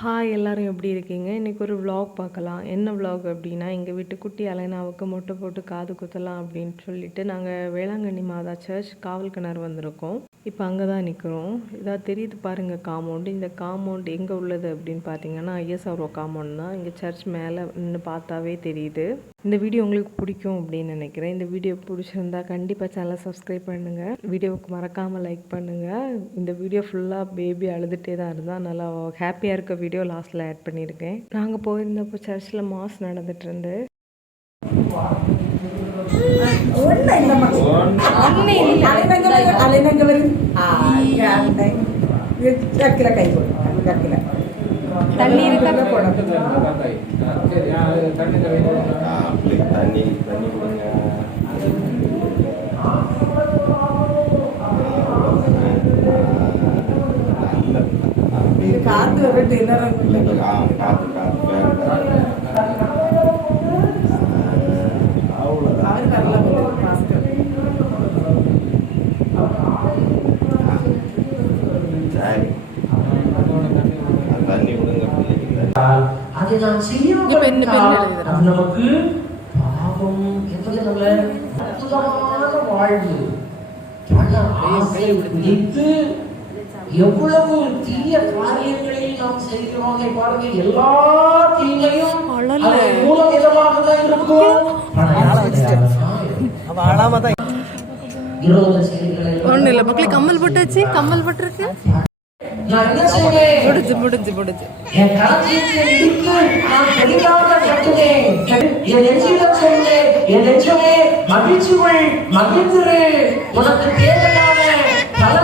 Hi எல்லாரும் எப்படி இருக்கீங்க? இன்றைக்கி ஒரு vlog பார்க்கலாம். என்ன vlog அப்படின்னா, எங்கள் வீட்டு குட்டி அலைனாவுக்கு மொட்டை போட்டு காது குத்தலாம் அப்படின்னு சொல்லிட்டு நாங்கள் வேளாங்கண்ணி மாதா சர்ச் காவல் கிணறு வந்திருக்கோம். இப்போ அங்கே தான் நிற்கிறோம். இதாக தெரியுது பாருங்கள் காம்பவுண்டு. இந்த காம்பவுண்ட் எங்கே உள்ளது அப்படின்னு பார்த்தீங்கன்னா ஐஎஸ்ஆர்ஓ காம்பவுண்ட் தான். இங்கே சர்ச் மேலே நின்று பார்த்தாவே தெரியுது. இந்த வீடியோ உங்களுக்கு பிடிக்கும் அப்படின்னு நினைக்கிறேன். இந்த வீடியோ பிடிச்சிருந்தா கண்டிப்பாக சேனலை சப்ஸ்கிரைப் பண்ணுங்கள். வீடியோவுக்கு மறக்காமல் லைக் பண்ணுங்கள். இந்த வீடியோ ஃபுல்லாக பேபி அழுதுகிட்டே தான் இருந்தால் நல்லா ஹாப்பியாக இருக்க வீடியோ லாஸ்ட்டில் ஆட் பண்ணியிருக்கேன். நாங்கள் போயிருந்தப்போ சர்ச்சில் மாஸ் நடந்துட்டு இருந்து தண்ணி இருக்க காத்து அதை நான் நமக்கு பாவம் என்பது அற்புதமான வாழ்வு. எவ்வளவு தீய காரியங்களில் நாம் செய்கிறோம் பாருங்க. எல்லா தீமையும் மூலம் விதமாக தான் இருக்கும். ஒன்றும் இல்லை மக்களே, கம்மல் போட்டாச்சு, கம்மல் போட்டிருக்கு. முடிஞ்சு என் களத்திற்கு நான் தெளிவாக கட்டுவேன். என் நெஞ்சிடம் சொல்லுவேன், என் நெஞ்சமே மகிழ்ச்சிகள் மகிழ்ந்துரு. உனக்கு தேவையான பல